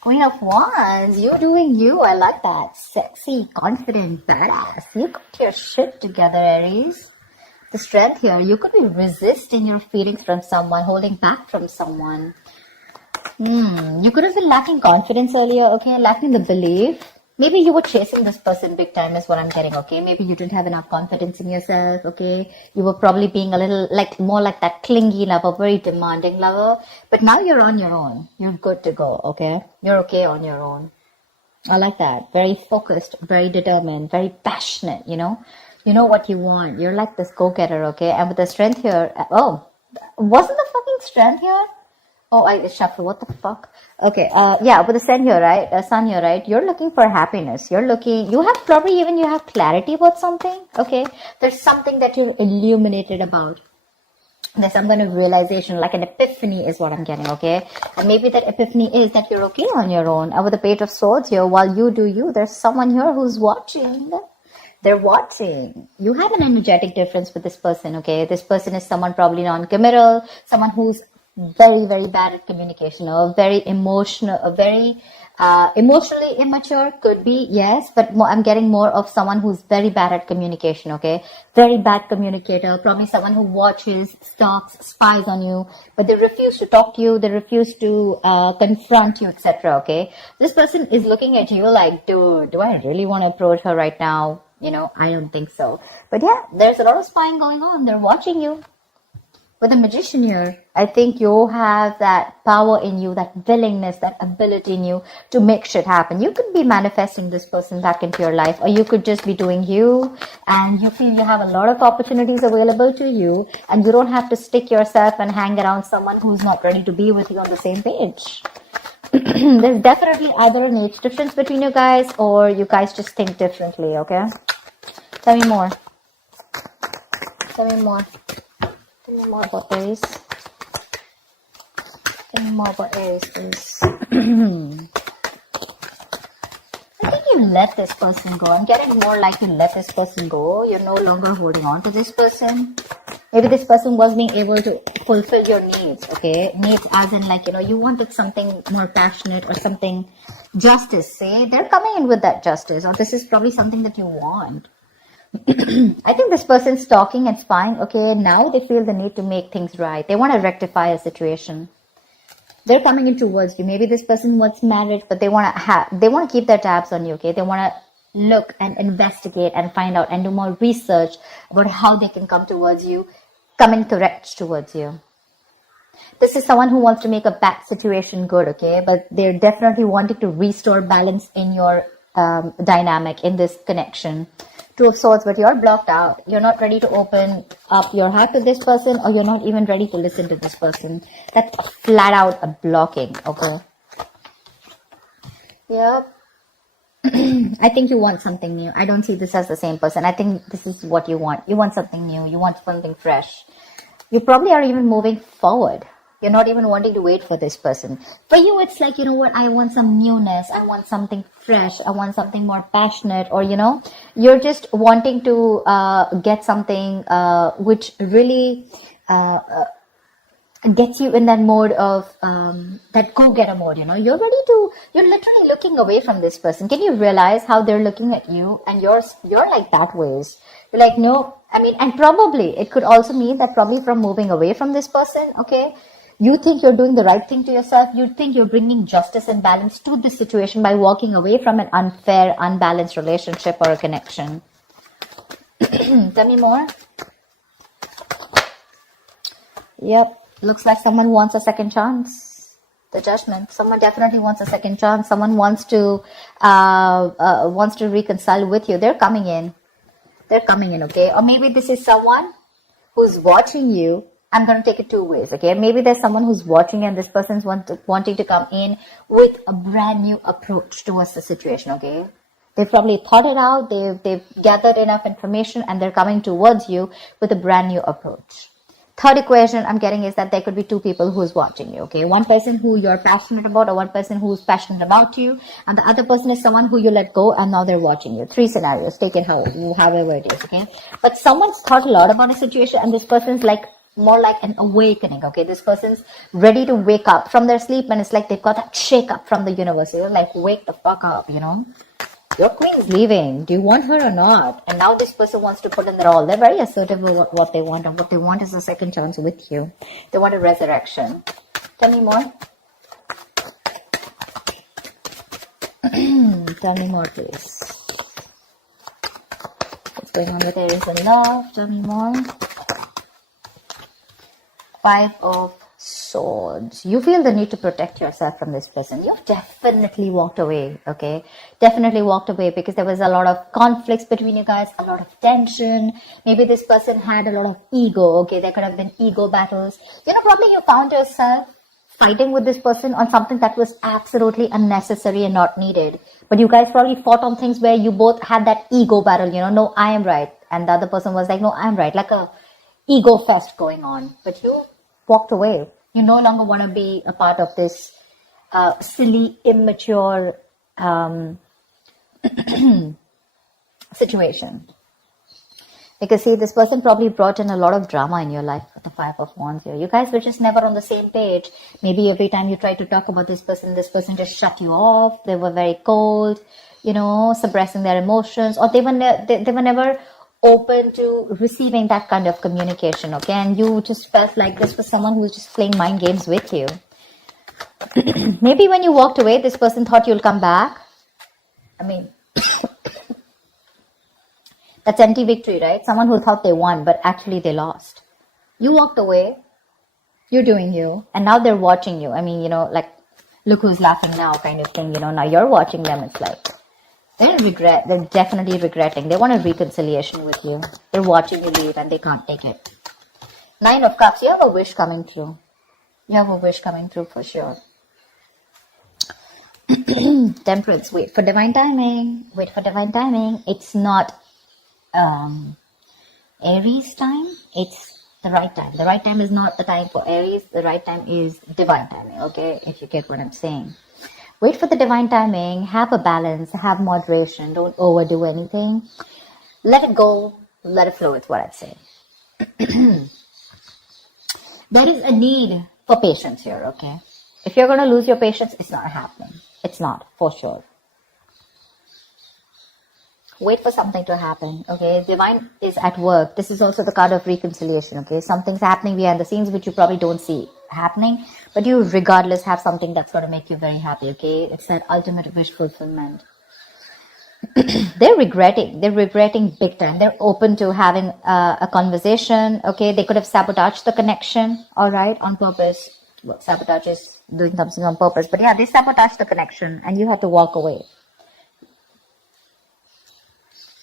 Queen of Wands, you doing you. I like that. Sexy, confident, badass. You got your shit together, Aries. The strength here, you could be resisting your feelings from someone, holding back from someone. You could have been lacking confidence earlier, okay? Lacking the belief. Maybe you were chasing this person big time is what I'm getting, okay? Maybe you didn't have enough confidence in yourself, okay? You were probably being a little more like that clingy lover, very demanding lover. But now you're on your own. You're good to go, okay? You're okay on your own. I like that. Very focused, very determined, very passionate, you know? You know what you want. You're like this go-getter, okay? And with the strength here, wasn't the fucking strength here? Oh, I shuffle. What the fuck? Okay. Yeah, with the sun here, right? You're looking for happiness. You have clarity about something. Okay. There's something that you're illuminated about. There's some kind of realization, like an epiphany is what I'm getting, okay? And maybe that epiphany is that you're okay on your own. And with the Page of Swords here, while you do you, there's someone here who's watching. They're watching. You have an energetic difference with this person, okay? This person is someone probably non-committal, someone who's very, very bad at communication, or very emotional, emotionally immature, could be, yes, but I'm getting more of someone who's very bad at communication, okay? Very bad communicator, probably someone who watches, stalks, spies on you, but they refuse to talk to you, they refuse to confront you, etc., okay? This person is looking at you like, dude, do I really want to approach her right now? You know, I don't think so. But yeah, there's a lot of spying going on. They're watching you. With the Magician here, I think you have that power in you, that willingness, that ability in you to make shit happen. You could be manifesting this person back into your life, or you could just be doing you, and you feel you have a lot of opportunities available to you, and you don't have to stick yourself and hang around someone who's not ready to be with you on the same page. There's definitely either an age difference between you guys, or you guys just think differently, okay? Tell me more. Tell me more. Tell me more about Aries. Tell me more about Aries, please. I think you let this person go. I'm getting more like you let this person go. You're no longer holding on to this person. Maybe this person was being able to fulfill your needs, okay? Needs as in like, you know, you wanted something more passionate or something justice, say. They're coming in with that justice, or this is probably something that you want. I think this person's talking and spying, okay? Now they feel the need to make things right. They want to rectify a situation. They're coming in towards you. Maybe this person wants marriage, but they want to keep their tabs on you, okay? They want to look and investigate and find out and do more research about how they can come towards you, come in correct towards you. This is someone who wants to make a bad situation good, okay? But they're definitely wanting to restore balance in your dynamic, in this connection. Two of Swords, but you're blocked out. You're not ready to open up your heart to this person, or you're not even ready to listen to this person. That's flat out a blocking, okay? Yep. I think you want something new. I don't see this as the same person. I think this is what you want. You want something new. You want something fresh. You probably are even moving forward. You're not even wanting to wait for this person. For you, it's like, you know what, I want some newness. I want something fresh. I want something more passionate. Or, you know, you're just wanting to get something which really gets you in that mode of that go-getter mode, you know. You're literally looking away from this person. Can you realize how they're looking at you, and you're like that ways? You're like, no, I mean, and probably it could also mean that probably from moving away from this person, okay, you think you're doing the right thing to yourself. You think you're bringing justice and balance to this situation by walking away from an unfair, unbalanced relationship or a connection. Tell me more. Yep. Looks like someone wants a second chance. The Judgment. Someone definitely wants a second chance. Someone wants to reconcile with you. They're coming in. They're coming in, okay? Or maybe this is someone who's watching you. I'm going to take it two ways, okay? Maybe there's someone who's watching, and this person's wanting to come in with a brand new approach towards the situation, okay? They've probably thought it out. They've gathered enough information, and they're coming towards you with a brand new approach. Third equation I'm getting is that there could be two people who's watching you, okay? One person who you're passionate about, or one person who's passionate about you, and the other person is someone who you let go and now they're watching you. Three scenarios. Take it however it is, okay? But someone's thought a lot about a situation, and this person's like more like an awakening, okay? This person's ready to wake up from their sleep, and it's like they've got that shake up from the universe. They're like, wake the fuck up, you know? Your queen's leaving. Do you want her or not? And now this person wants to put in their all. They're very assertive with what they want, and what they want is a second chance with you. They want a resurrection. Tell me more. Tell me more, please. What's going on with Aries and love? Tell me more. 5 of Swords. You feel the need to protect yourself from this person. You've definitely walked away, okay? Definitely walked away because there was a lot of conflicts between you guys, a lot of tension. Maybe this person had a lot of ego, okay? There could have been ego battles. You know, probably you found yourself fighting with this person on something that was absolutely unnecessary and not needed. But you guys probably fought on things where you both had that ego battle, you know, no, I am right. And the other person was like, no, I'm right. Like a ego fest going on. But you walked away. You no longer want to be a part of this silly, immature situation. Because see, this person probably brought in a lot of drama in your life with the 5 of Wands here. You guys were just never on the same page. Maybe every time you tried to talk about this person just shut you off. They were very cold, you know, suppressing their emotions, or they were never open to receiving that kind of communication, okay? And you just felt like this was someone who was just playing mind games with you. Maybe when you walked away, this person thought you'll come back. I mean, that's empty victory, right? Someone who thought they won, but actually they lost. You walked away, you're doing you, and now they're watching you. I mean, you know, like, look who's laughing now kind of thing, you know, now you're watching them. It's like, they're definitely regretting. They want a reconciliation with you. They're watching you leave and they can't take it. 9 of Cups, you have a wish coming through. You have a wish coming through for sure. Temperance, wait for divine timing. Wait for divine timing. It's not Aries time. It's the right time. The right time is not the time for Aries. The right time is divine timing, okay? If you get what I'm saying. Wait for the divine timing, have a balance, have moderation, don't overdo anything. Let it go, let it flow, is what I'd say. There is a need for patience here, okay? If you're going to lose your patience, it's not happening. It's not, for sure. Wait for something to happen, okay? Divine is at work. This is also the card of reconciliation, okay? Something's happening behind the scenes which you probably don't see happening, but you regardless have something that's going to make you very happy, okay? It's that ultimate wish fulfillment. They're regretting big time. They're open to having a conversation, okay? They could have sabotaged the connection, all right, on purpose. Well, sabotage is doing something on purpose, but yeah, they sabotaged the connection and you had to walk away.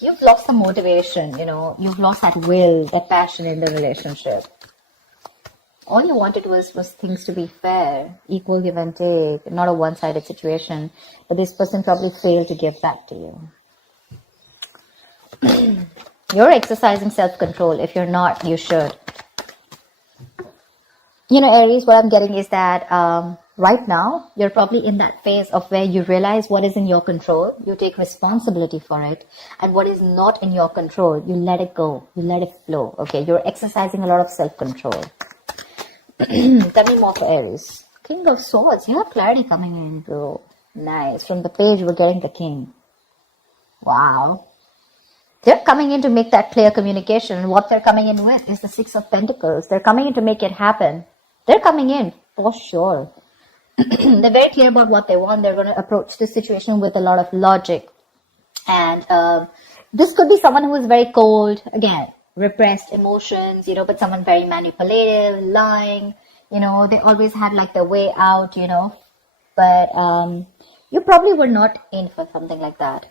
You've lost the motivation, you know, you've lost that will, that passion in the relationship. All you wanted was things to be fair, equal give and take, not a one-sided situation. But this person probably failed to give back to you. You're exercising self-control. If you're not, you should. You know, Aries, what I'm getting is that right now, you're probably in that phase of where you realize what is in your control. You take responsibility for it. And what is not in your control, you let it go. You let it flow. Okay, you're exercising a lot of self-control. Tell me more for Aries. King of Swords. You have clarity coming in, bro. Nice. From the page, we're getting the King. Wow. They're coming in to make that clear communication. And what they're coming in with is the 6 of Pentacles. They're coming in to make it happen. They're coming in for sure. They're very clear about what they want. They're going to approach this situation with a lot of logic. And this could be someone who is very cold. Again, repressed emotions, you know, but someone very manipulative, lying, you know, they always had like the way out, you know, but you probably were not in for something like that.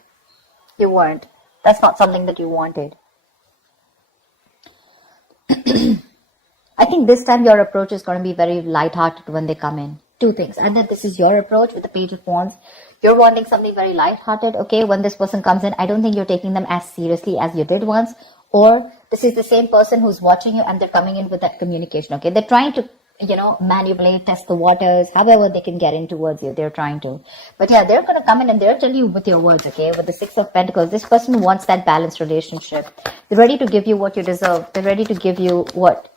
You weren't. That's not something that you wanted. I think this time your approach is going to be very lighthearted when they come in. 2 things. And then this is your approach with the Page of Wands. You're wanting something very lighthearted, okay? When this person comes in, I don't think you're taking them as seriously as you did once. Or this is the same person who's watching you and they're coming in with that communication, okay? They're trying to manipulate, test the waters, however they can get in towards you. They're trying to. But yeah, they're going to come in and they're telling you with your words, okay? With the Six of Pentacles, this person wants that balanced relationship. They're ready to give you what you deserve. They're ready to give you what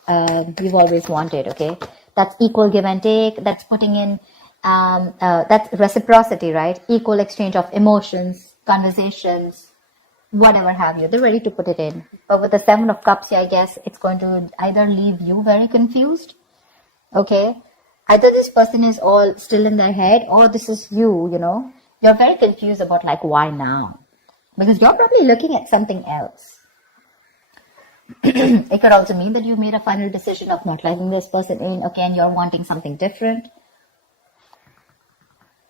you've always wanted, okay? That's equal give and take. That's putting in, that's reciprocity, right? Equal exchange of emotions, conversations, whatever have you. They're ready to put it in. But with the Seven of Cups here, I guess it's going to either leave you very confused, okay? Either this person is all still in their head, or this is you, You're very confused about like, why now? Because you're probably looking at something else. It could also mean that you made a final decision of not letting this person in, okay, and you're wanting something different.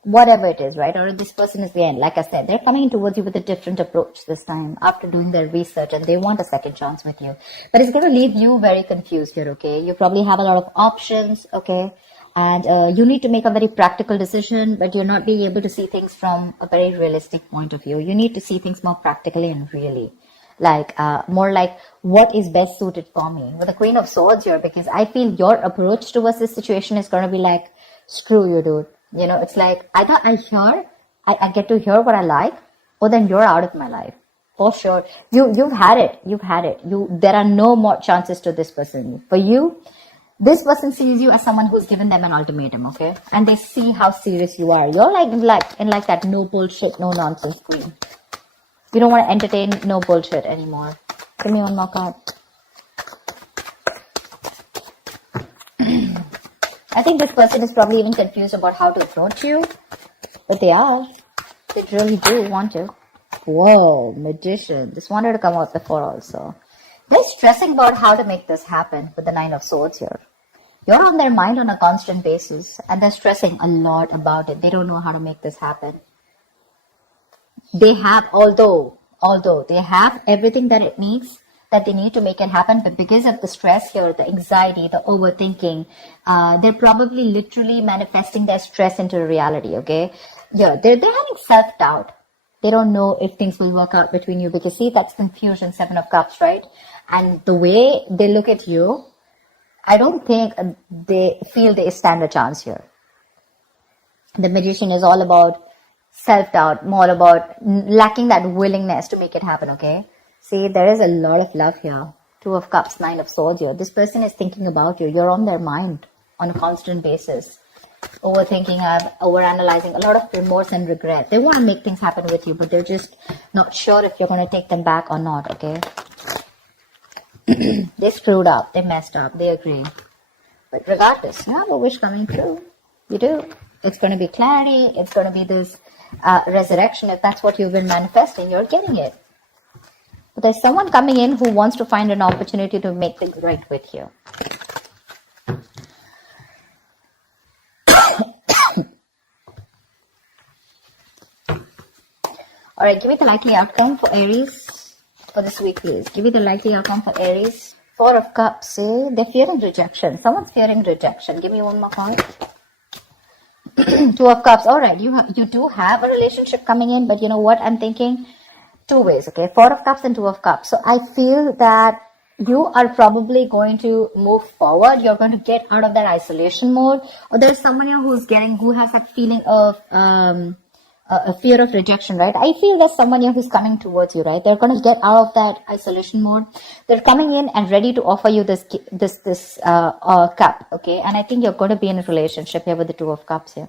Whatever it is, right? Or this person is again, like I said, they're coming towards you with a different approach this time after doing their research, and they want a second chance with you. But it's going to leave you very confused here, okay? You probably have a lot of options, okay? And you need to make a very practical decision, but you're not being able to see things from a very realistic point of view. You need to see things more practically and really. Like, more like what is best suited for me. With the Queen of Swords here, because I feel your approach towards this situation is going to be like, screw you, dude. It's like either I get to hear what I like, or then you're out of my life. For sure. You've had it. There are no more chances to this person. For you, this person sees you as someone who's given them an ultimatum, okay? And they see how serious you are. You're like in that no bullshit, no nonsense queen. You don't want to entertain no bullshit anymore. Give me one more card. I think this person is probably even confused about how to approach you. But they are. They really do want to. Whoa, Magician. This wanted to come out before also. They're stressing about how to make this happen with the Nine of Swords here. You're on their mind on a constant basis. And they're stressing a lot about it. They don't know how to make this happen. They have, although they have everything that it needs, that they need to make it happen, but because of the stress here, the anxiety, the overthinking, they're probably literally manifesting their stress into reality, okay? Yeah, they're having self-doubt. They don't know if things will work out between you, because see, that's confusion, Seven of Cups, right? And the way they look at you, I don't think they feel they stand a chance here. The Magician is all about self-doubt, more about lacking that willingness to make it happen, okay? See, there is a lot of love here. Two of Cups, Nine of Swords here. This person is thinking about you. You're on their mind on a constant basis. Overthinking, overanalyzing, a lot of remorse and regret. They want to make things happen with you, but they're just not sure if you're going to take them back or not, okay? They screwed up. They messed up. They agree. But regardless, you have a wish coming true. You do. It's going to be clarity. It's going to be this resurrection. If that's what you've been manifesting, you're getting it. But there's someone coming in who wants to find an opportunity to make things right with you. Alright, give me the likely outcome for Aries for this week, please. Give me the likely outcome for Aries. Four of Cups, see? They're fearing rejection. Someone's fearing rejection. Give me one more card. Two of Cups. Alright, you do have a relationship coming in, but you know what I'm thinking? Two ways, okay? Four of Cups and Two of Cups. So I feel that you are probably going to move forward. You're going to get out of that isolation mode. Or there's someone here who has that feeling of a fear of rejection, right? I feel there's someone here who's coming towards you, right? They're going to get out of that isolation mode. They're coming in and ready to offer you this cup, okay? And I think you're going to be in a relationship here with the Two of Cups here.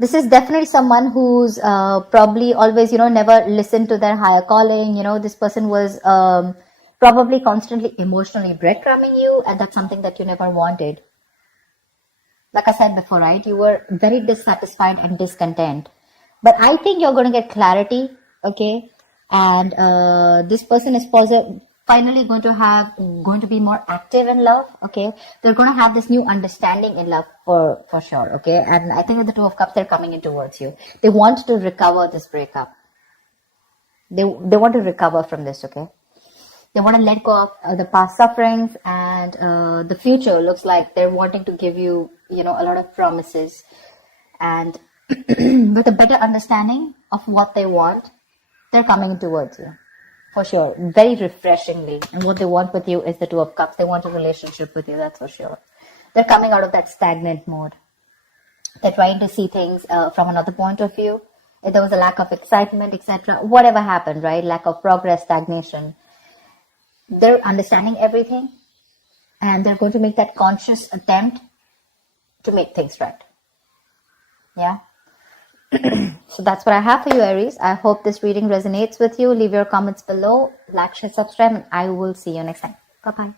This is definitely someone who's probably always, never listened to their higher calling. This person was probably constantly emotionally breadcrumbing you, and that's something that you never wanted. Like I said before, right? You were very dissatisfied and discontent. But I think you're going to get clarity, okay? And this person is finally going to be more active in love, okay? They're going to have this new understanding in love for sure, okay? And I think with the Two of Cups, they're coming in towards you. They want to recover this breakup. They want to recover from this, okay? They want to let go of the past sufferings, and the future looks like they're wanting to give you, a lot of promises. And with a better understanding of what they want, they're coming towards you. For sure. Very refreshingly. And what they want with you is the Two of Cups. They want a relationship with you, that's for sure. They're coming out of that stagnant mode. They're trying to see things from another point of view. If there was a lack of excitement, etc., whatever happened, right? Lack of progress, stagnation. They're understanding everything. And they're going to make that conscious attempt to make things right. Yeah. So that's what I have for you, Aries. I hope this reading resonates with you. Leave your comments below, like, share, subscribe, and I will see you next time. Bye-bye.